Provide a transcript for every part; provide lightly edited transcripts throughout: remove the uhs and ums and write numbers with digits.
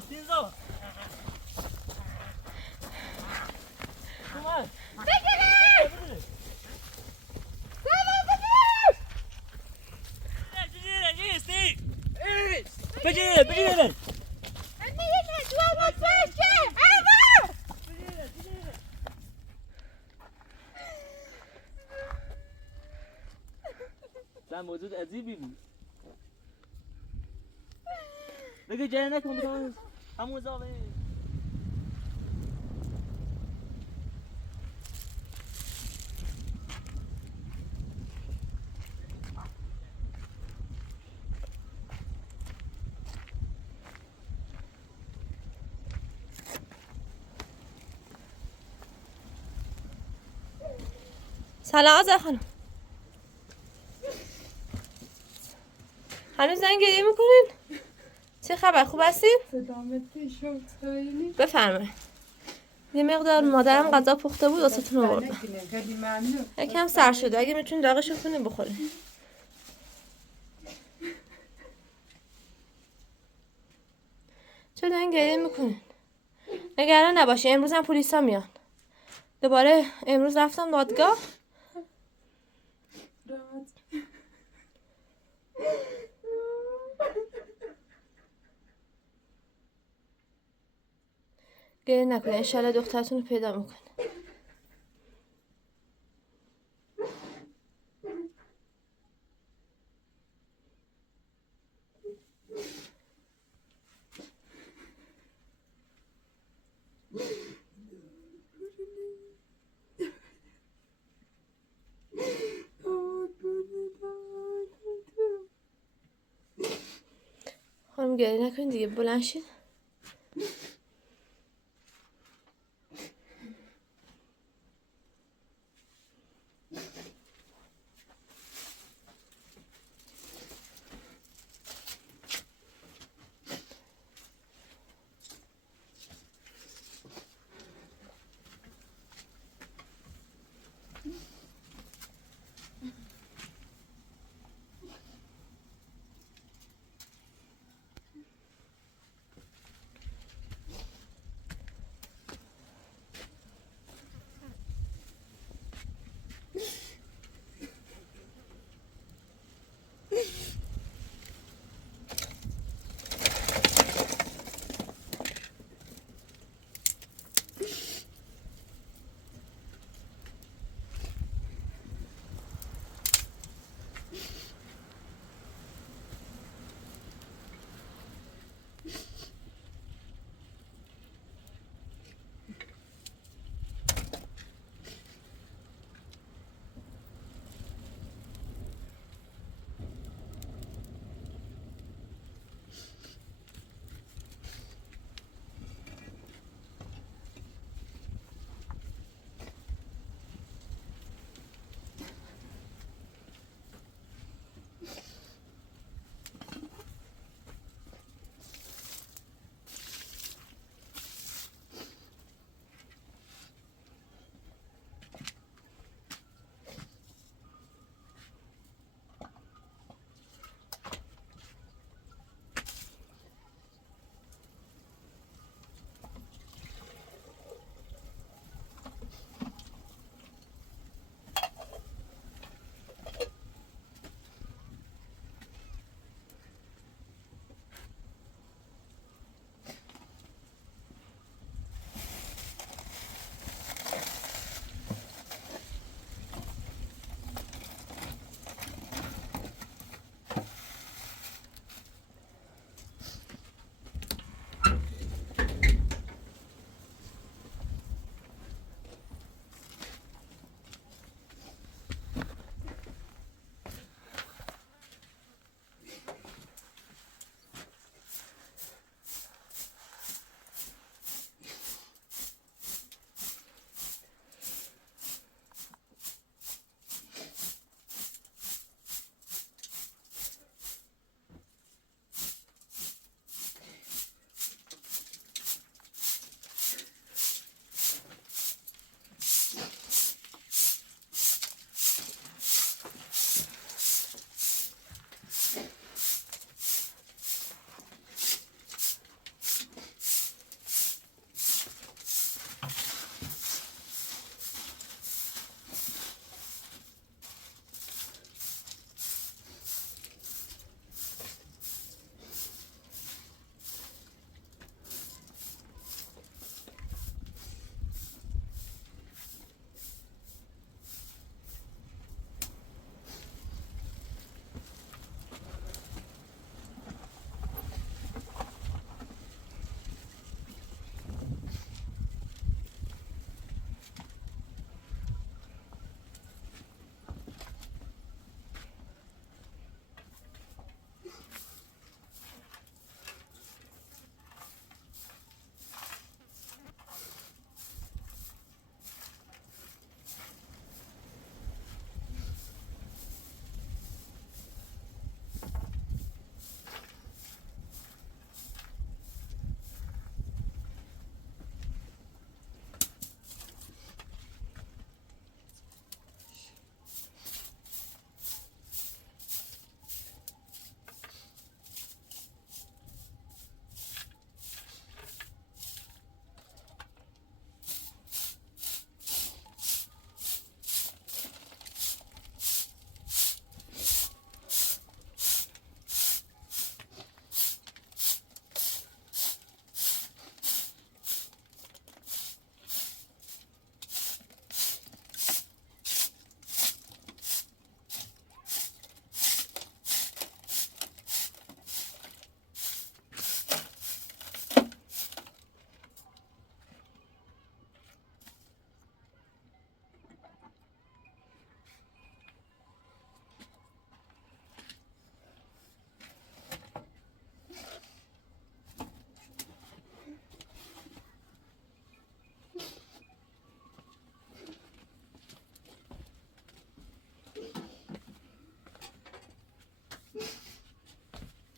سینزا اومد بگیرید بگیرید زن موجود عجیبی بود بگه جای نکن بکنم همون زاوه سلام آذر خانم. هنوز زنگ گریه میکنین؟ چه خبر، خوب هستین؟ بفرمایید. یه مقدار مادرم غذا پخته بود واسهتون آوردم. یکم سر شده، اگه میتونین داغش کنین بخورین. چرا دارین گریه میکنین؟ نگران نباشین، امروز هم پلیسا میان. دوباره امروز رفتم دادگاه. گریه نکنین، انشالله دخترتون رو پیدا میکنه. خانم گریه نکنین دیگه، بلند شید.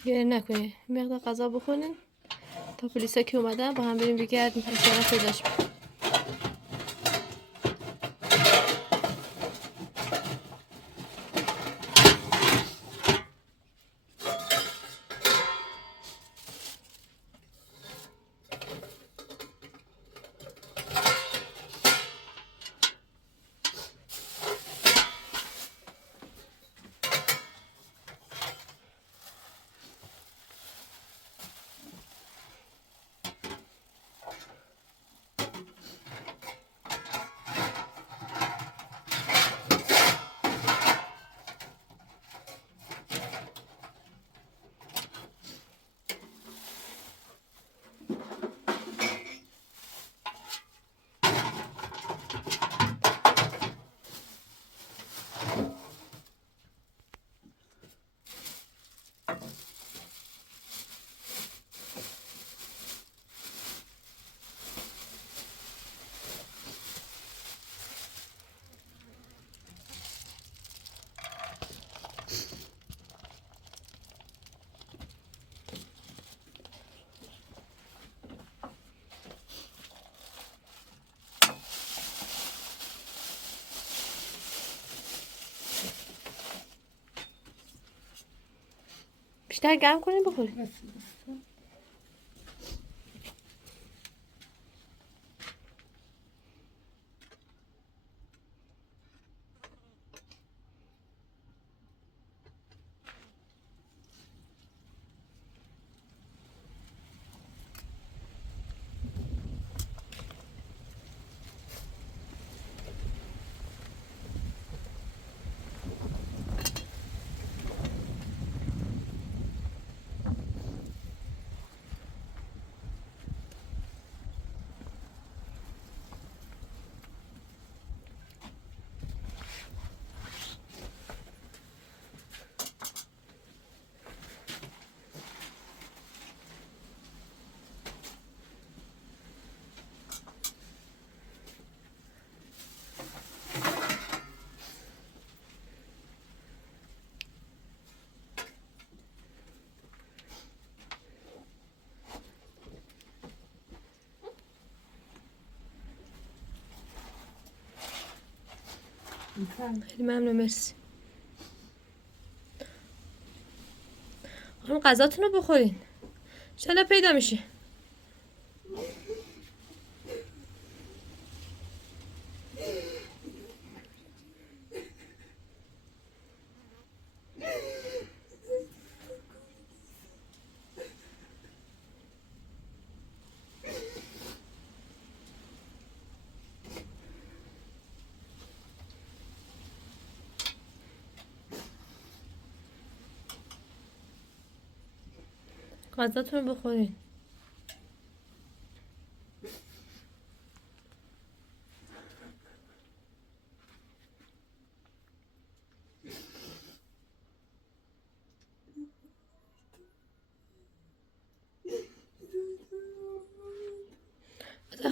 گریه نکنی، مقدار غذا بخورین تا پلیسا که اومدن با هم بریم بگردیم انشالله پیداش کنیم. بیشتر گرم کنین بخورین. خیلی ممنون، مرسی. خانم غذاتون رو بخورین، انشالله پیدا میشه. غذاتون رو بخورین.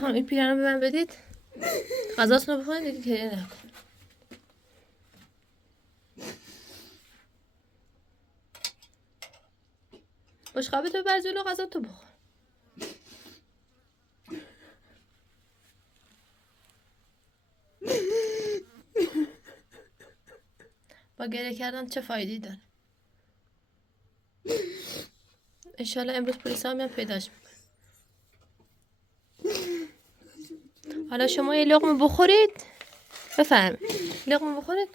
خانم این پیرن رو به من بدید، غذاتون رو بخورین دیگه گریه نکن. بشقابتو ببر جلو، غذاتو بخور. با گریه کردن چه فایده‌ای داره؟ انشالله امروز پلیس ها میان پیداش میکنن. حالا شما یه لقمه بخورید، بفرمایید لقمه بخورید.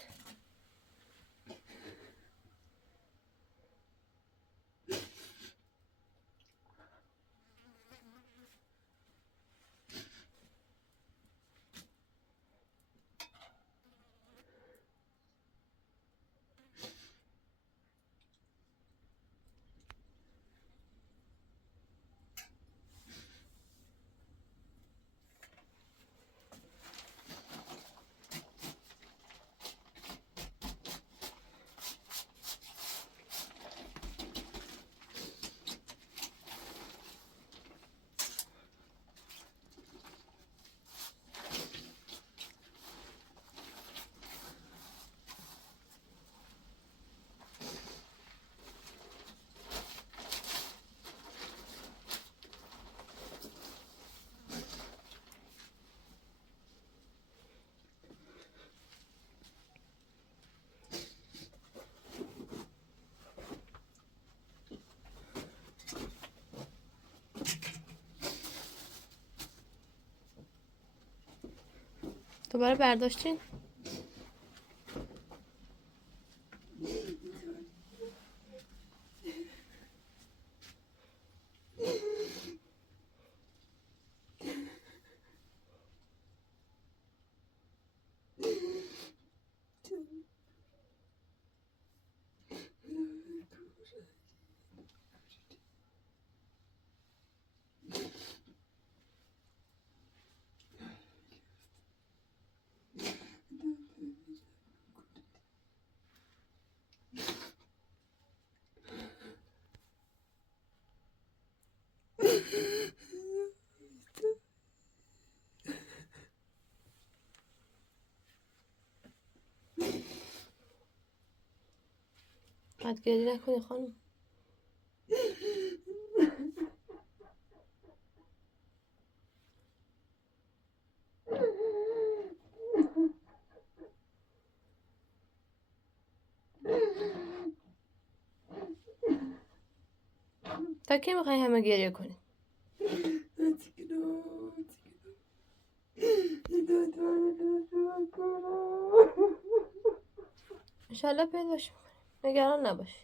دوباره برداشتین؟ حد گریه نکنی خانم. تا کی میخوای همه گریه کنی؟ انشالله پیداش میکنی، نگران نباشی.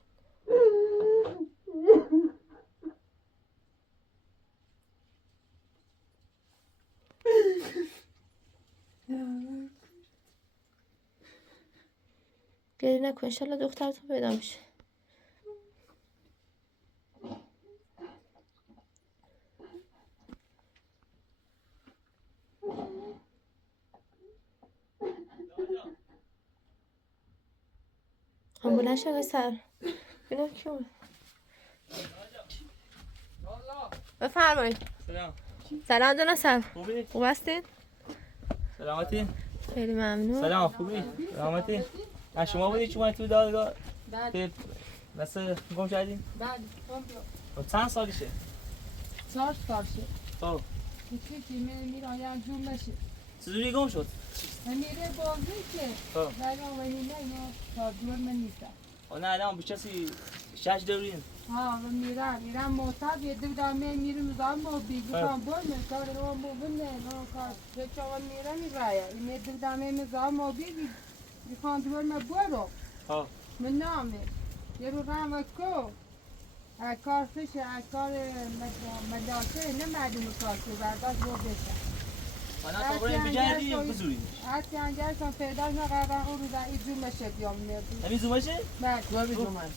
گریه نکن، انشالله دخترتون پیدا میشه. هم بلند شد سر ببینم کی اومد. بفرمایید. سلام. سلام جناب. خوبی؟ خوب هستین؟ سلامتی؟ خیلی ممنون. سلام خوبی؟ سلامتی؟ شما بودی که من تو دادگاه؟ بله. مثل گم شدیم؟ بله. چند سالشه؟ 4 سالشه. خب که میره یک جور نشه. چجوری گم شد؟ میره بازی که خب برای آمینه اینا تا دور من نیستم. نه الان به کسی شش دورین. ها و میرم معتاد یه دو دامه میرم زام و بیگم بول کار رو مبنه نه کار چه چون میره این دو دامه زام و بیگم دور ما برو. ها من نامه یه رو رام کو کار فش کار مدرسه نمیدونم کار که برداشت رو بشه. من تا بریم بجردی بزوری. حتی انجام کن پیدا نکردن اون رو در ایجور نشه بیام میاد. همین زومشه؟ بله. زومن.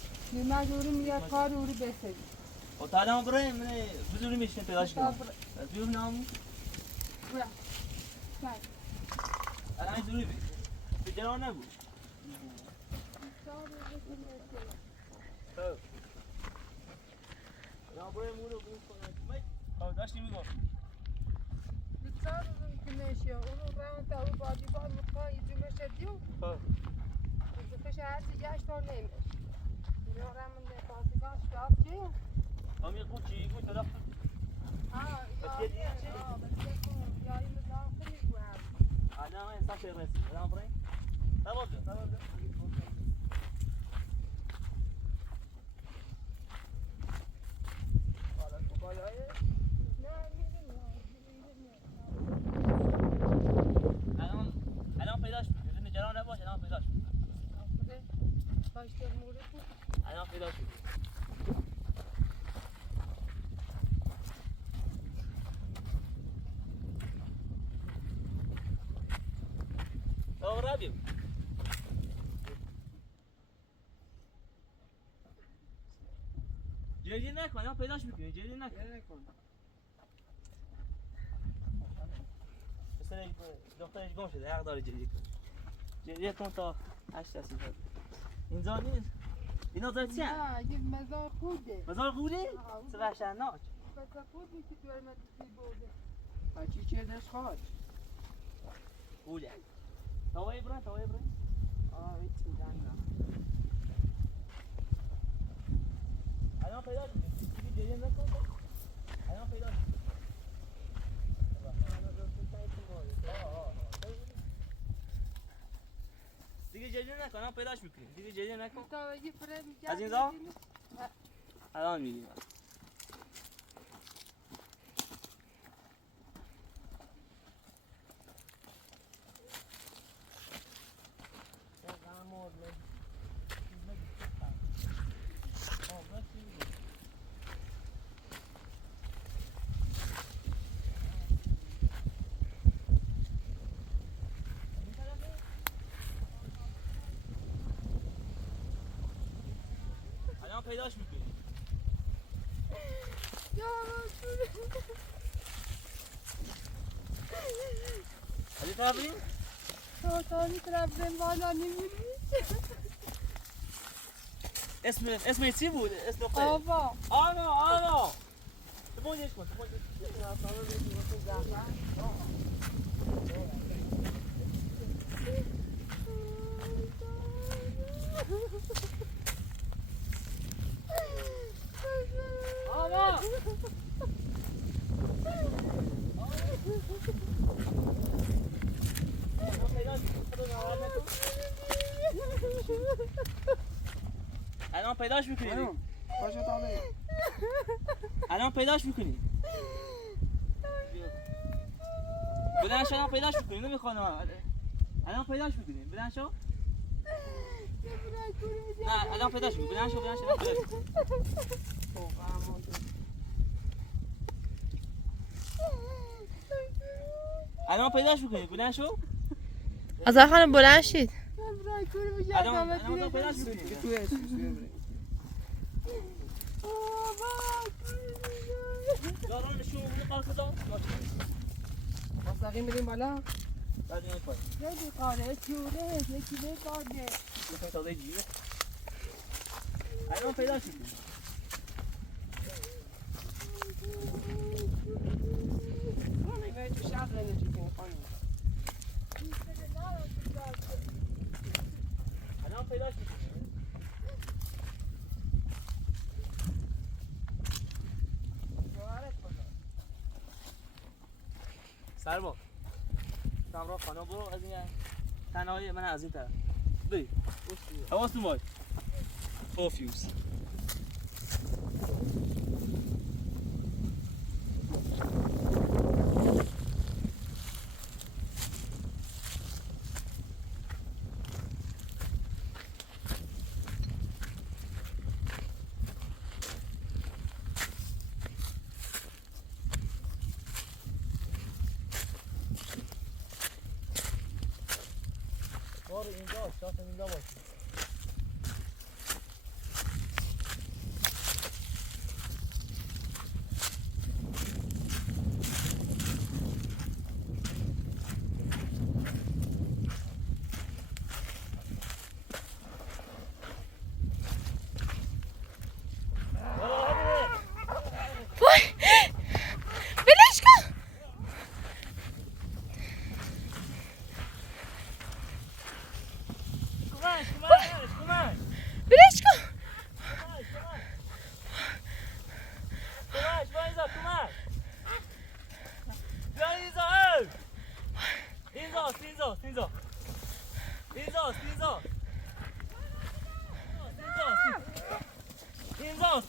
من جوری میاد کار رو بسازی. و تا الان بریم من بزوری میشیم پیداش کنم. بیرون نامو. بله. الان زوری بی. بجران نبود. الان بریم اونو گوش کنم. داشتی میگم. بسیار اون که میشه اون راه تا اون بادی باد میخواد ایجور نشه دیو. فش هرچی گشت تا نمیشه. اینا رامون پاسگاه شاب چی؟ همین قوچی گوش دادم. بس یا این مزاح خوبی بود. الان من انسان شده رسید. الان بریم. تمام. الان پیداش می‌کنی. نگران نباش الان پیداش می‌کنی. الان پیداش می‌کنی. رابیم. جدی نکن الان پیداش می‌کنی. جدی نکن. مثلا دخترش گم شده حق داره جدی کن تا 8 تا 30 اینجا نیست. اینا زاد چیه؟ یه مزار خوده. مزار خوده؟ چه وحشتناک. مزار خودی که دور مدرسه بوده. بچی چه دست خواهد؟ خوده. تاوای برن. ایتی دنگم. الان پیدا شد. جدی نکن. الان پیدا شد. دیگه جدی نکن الان پیداش میکنیم. دیگه جدی نکن. از این زا؟ الان میگیم. پیداش میکنی. علی طرف بریم؟ تانی طرف بریم بالا نمیری. اسم چی بود؟ اسم خود؟ آوا. آوا. تو بونیش کن. آوا. الان پیداش میکنی. الان پیداش میکنی. بلند شو الان پیداش میکنی. نمیخوانم. الان پیداش میکنی. بلند شو. نه الان پیداش میکنی. بلند شو الان پیداش میکنی. الان پیداش میکنی. بلند شو. آزار خانم بلند شید. الان پیداش میکنی. دارم نشون میدم قاصدا. مستقیم بریم بالا. بعد این پای. یکی قاره چوره یکی به قاره. میخوام تازه جیره. الان پیداش میکنی. نمیای تو شب نمیشه که خانم. الان پیداش میکنی. سربا سمرا خانه برو از این تنهایی من از این طرف بری حواستون باش پرفیوز اینجا شاید اینجا باشه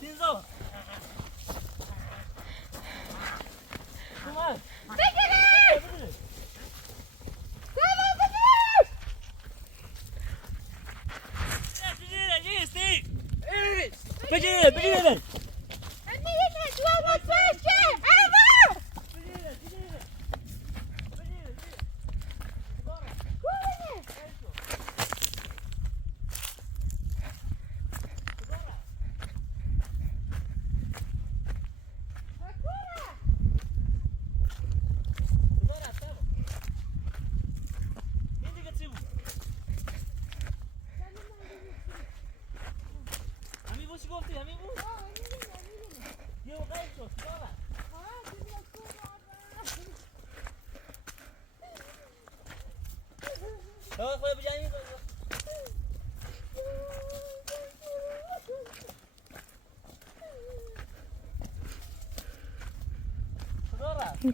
Stinzo! Kom maar! Begin! Begin!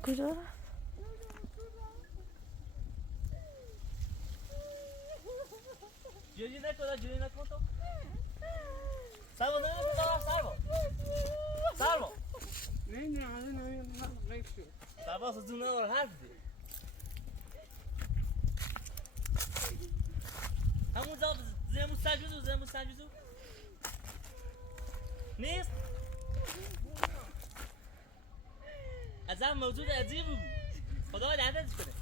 کجا رفت؟ جوری نکن تو سرما سرما نه سرما سزونه رو حرف دی همون زمون سنجوزو نیست ازم موجود عجیب بود خدا لعنتش کنه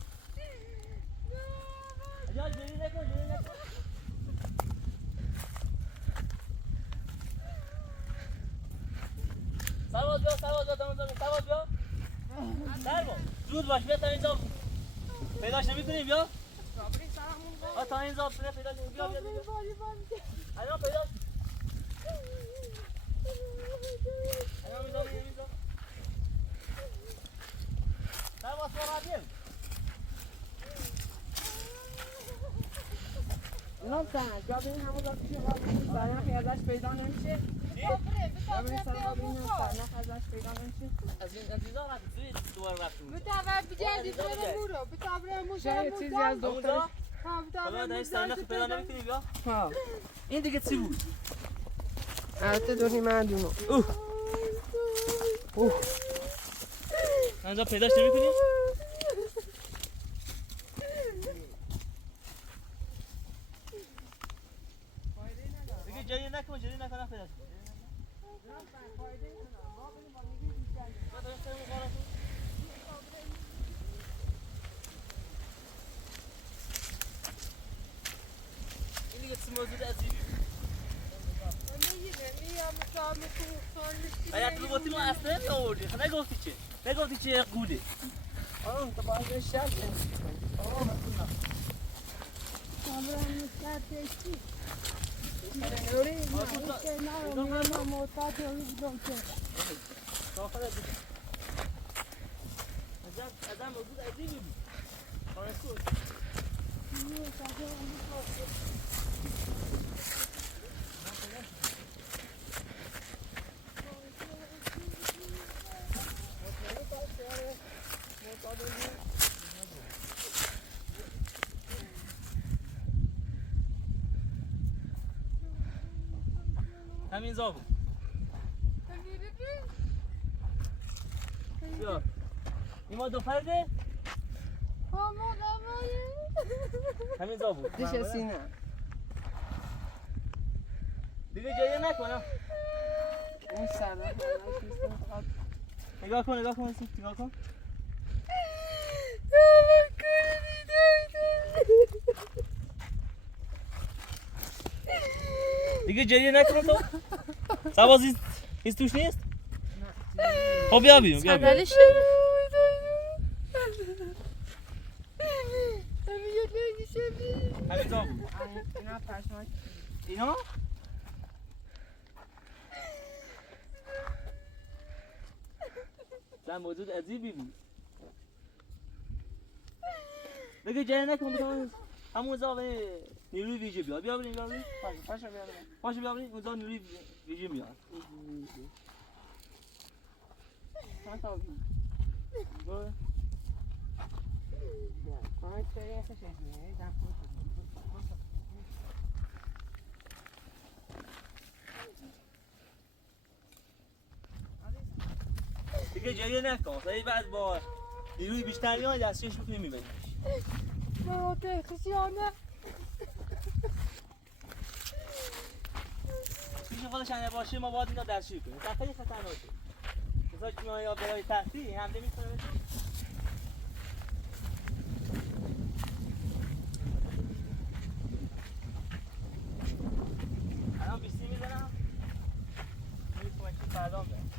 یا جوری نکن سرباز بیا سرباز بیا سرباز زود باش بیا تا اینجا پیداش نمی‌کنیم بیا تا اینجا پیداش نمی‌کنیم بیا الان پیداش الان میذارم سرباز برادر نه سن جا ببین همون داره پیش خواهد سرنخی ازش پیدا نمیشه ببین سرنخ ازش پیدا نمیشه از این عزیزا رفت زود دوباره رفتیم بتابر بجازی برو برو بتابر موشا چه چیزی از دخترش حالا در این سرنخ پیدا نمی‌کنی بیا این دیگه چی بود البته دونی من دونو اینجا پیداش نمی‌کنی جایی نکن پیداش این دیگه چه موضوع عجیبی باید تو گفتی ما اصلا نمی‌آوردی نگفتی چه قوله تو باید شب ازم موضوع عجیبی بود همین زا بود بیا این ما دو فرده همین زا بود دیش سینه دیگه جایی نکنم اون سرنخ نگاه کن دیگه جایی نکنم تو سرباز هیچ توش نیست خب بیا بیرون صندلیش همین زا بود اینا پشمک اینا زن موجود عجیبی بود دیگه جایی نکنم همون زا نیروی ویژه بیاد بیا بریم پاشو بیا بریم اونجا نیروی ویژه میاد چند تا بیم برو کنه چه یه شکلیه دم دیگه جایی نکن سعی بعد با نیروی بیشتر میاد دستش میکنی میبریمش نه خشیانه پیش خودش اگه باشه ما باید اینا درشی کنیم خیلی خطرناکه بذار که ما یا برای تختی حمله میکنه الان بیستی میزنم نیروی کمکی فردام دارم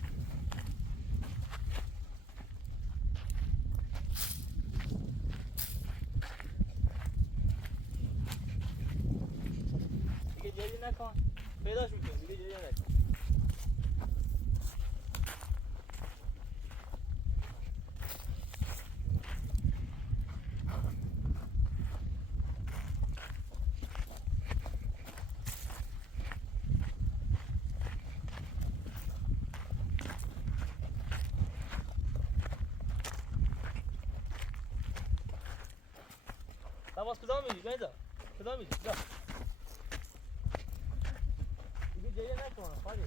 دیگه جایی نکن پیداش میکنیم دیگه جایی نکن سرباز کدام میری؟ بیایید کدام میری؟ بیا دیگه جایی نکن خالی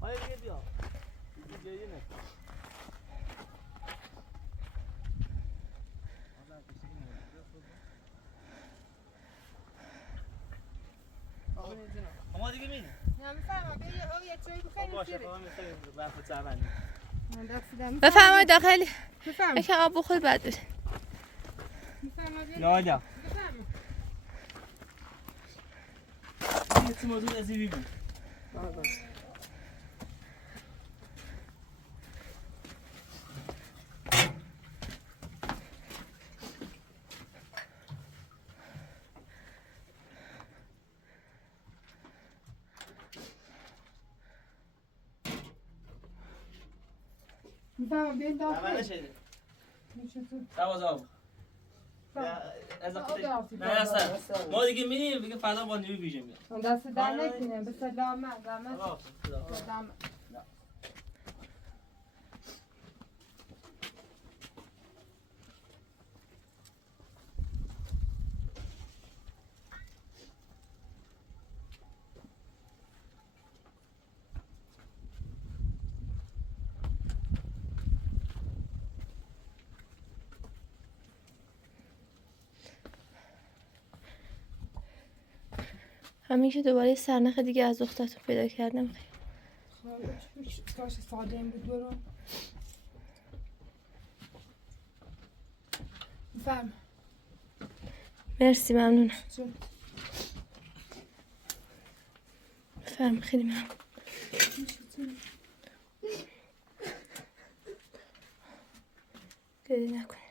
خالی دیگه بیا دیگه جایی نکن اما دیگه میریم نمیفهمم بیا یه چایی بخیر باشه خواهم میخواییم رفت زربندی بفرمایید داخل. بفرمایید. یکم آب بخور بعد برید. لالا یه چی موضوع از این بیبون میفهمم بیاین داخل. اول نشده چطور؟ سواز آب نه اصلا ما دیگه میریم دیگه فردا با نیروی بیجه میاد دست در نکنیم به سلامت زحمت سلامت. همین که دوباره سرنخ دیگه از اختتون پیدا کردم. کاش ساده این بود برو. بفرم. مرسی ممنونم. بفرم خیلی ممنون. گریه نکنید.